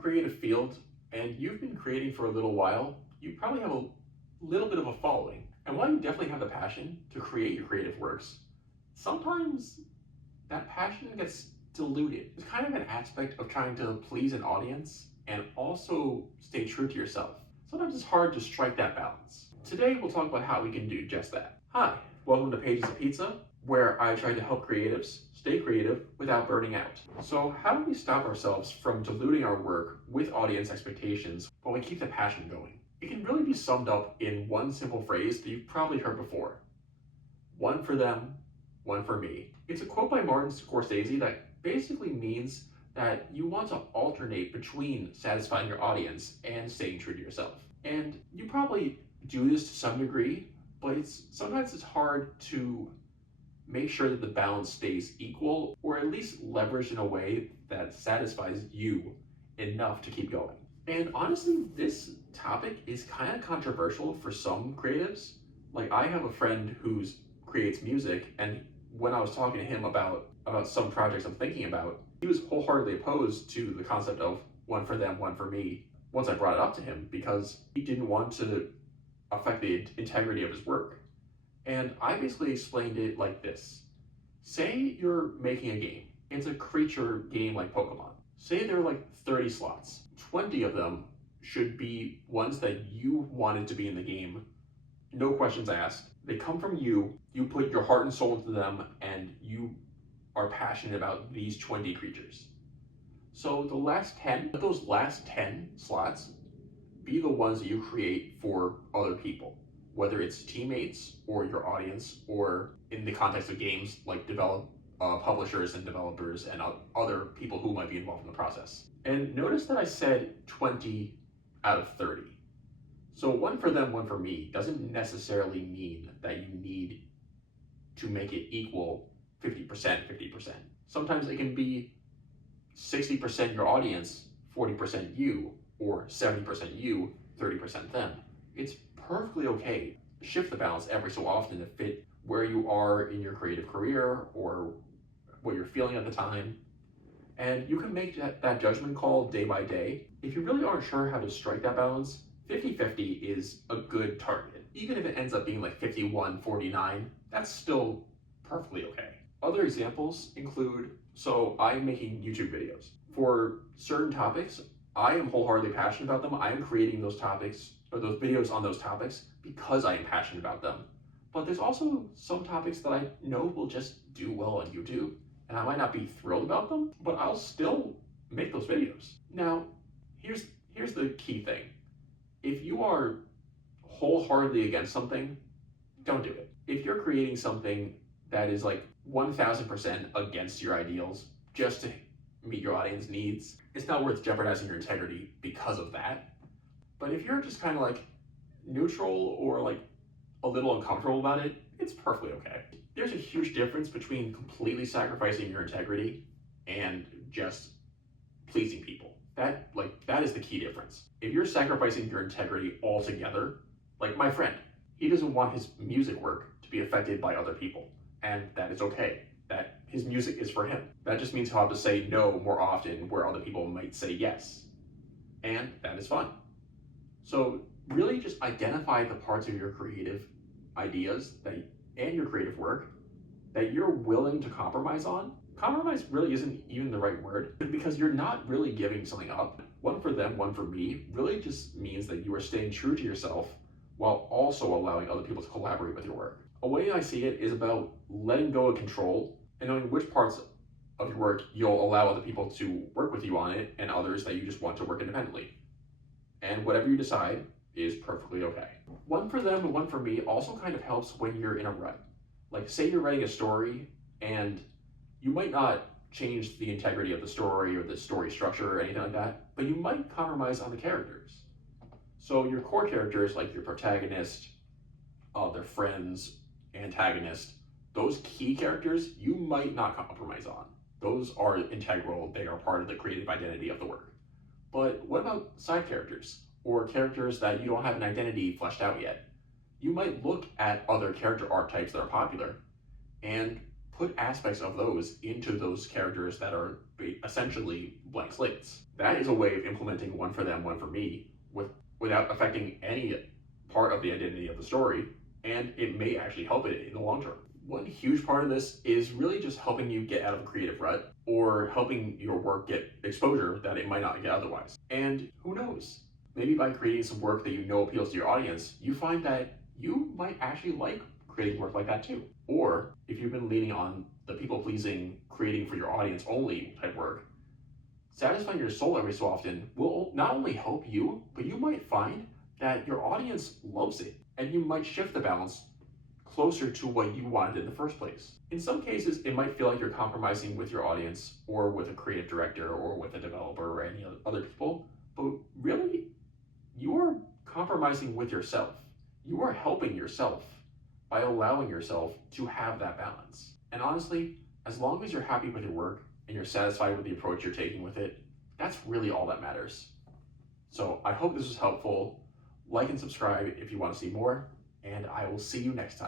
creative field and you've been creating for a little while, you probably have a little bit of a following. And while you definitely have the passion to create your creative works, sometimes that passion gets diluted. It's kind of an aspect of trying to please an audience and also stay true to yourself. Sometimes it's hard to strike that balance. Today we'll talk about how we can do just that. Hi, welcome to Pages of Pizza, where I try to help creatives stay creative without burning out. So how do we stop ourselves from diluting our work with audience expectations while we keep the passion going? It can really be summed up in one simple phrase that you've probably heard before. One for them, one for me. It's a quote by Martin Scorsese that basically means that you want to alternate between satisfying your audience and staying true to yourself. And you probably do this to some degree, but sometimes it's hard to make sure that the balance stays equal, or at least leveraged in a way that satisfies you enough to keep going. And honestly, this topic is kind of controversial for some creatives. Like, I have a friend who creates music, and when I was talking to him about some projects I'm thinking about, he was wholeheartedly opposed to the concept of one for them, one for me, once I brought it up to him, because he didn't want to affect the integrity of his work. And I basically explained it like this. Say you're making a game. It's a creature game like Pokemon. Say there are like 30 slots. 20 of them should be ones that you wanted to be in the game. No questions asked. They come from you. You put your heart and soul into them, and you are passionate about these 20 creatures. So those last 10 slots, be the ones that you create for other people, whether it's teammates or your audience, or in the context of games, like publishers and developers and other people who might be involved in the process. And notice that I said 20 out of 30. So one for them, one for me doesn't necessarily mean that you need to make it equal 50%, 50%. Sometimes it can be 60% your audience, 40% you, or 70% you, 30% them. It's perfectly okay to shift the balance every so often to fit where you are in your creative career or what you're feeling at the time. And you can make that judgment call day by day. If you really aren't sure how to strike that balance, 50-50 is a good target. Even if it ends up being like 51-49, that's still perfectly okay. Other examples include, so I'm making YouTube videos. For certain topics, I am wholeheartedly passionate about them. I am creating those topics, or those videos on those topics, because I am passionate about them. But there's also some topics that I know will just do well on YouTube, and I might not be thrilled about them, but I'll still make those videos. Now, here's the key thing. If you are wholeheartedly against something, don't do it. If you're creating something that is like 1000% against your ideals just to meet your audience needs, it's not worth jeopardizing your integrity because of that. But if you're just kind of like neutral or like a little uncomfortable about it, it's perfectly okay. There's a huge difference between completely sacrificing your integrity and just pleasing people. That is the key difference. If you're sacrificing your integrity altogether, like my friend, he doesn't want his music work to be affected by other people, and that is okay. That his music is for him. That just means he'll have to say no more often where other people might say yes, and that is fine. So really just identify the parts of your creative ideas and your creative work that you're willing to compromise on. Compromise really isn't even the right word, because you're not really giving something up. One for them, one for me really just means that you are staying true to yourself while also allowing other people to collaborate with your work. A way I see it is about letting go of control and knowing which parts of your work you'll allow other people to work with you on it, and others that you just want to work independently. And whatever you decide is perfectly okay. One for them and one for me also kind of helps when you're in a rut. Like, say you're writing a story and you might not change the integrity of the story or the story structure or anything like that, but you might compromise on the characters. So your core characters, like your protagonist, their friends, antagonist, those key characters, you might not compromise on. Those are integral. They are part of the creative identity of the work. But what about side characters, or characters that you don't have an identity fleshed out yet? You might look at other character archetypes that are popular and put aspects of those into those characters that are essentially blank slates. That is a way of implementing one for them, one for me, without affecting any part of the identity of the story, and it may actually help it in the long term. One huge part of this is really just helping you get out of a creative rut or helping your work get exposure that it might not get otherwise. And who knows? Maybe by creating some work that you know appeals to your audience, you find that you might actually like creating work like that too. Or if you've been leaning on the people-pleasing, creating for your audience only type work, satisfying your soul every so often will not only help you, but you might find that your audience loves it, and you might shift the balance closer to what you wanted in the first place. In some cases, it might feel like you're compromising with your audience or with a creative director or with a developer or any other people, but really, you are compromising with yourself. You are helping yourself by allowing yourself to have that balance. And honestly, as long as you're happy with your work and you're satisfied with the approach you're taking with it, that's really all that matters. So I hope this was helpful. Like and subscribe if you want to see more, and I will see you next time.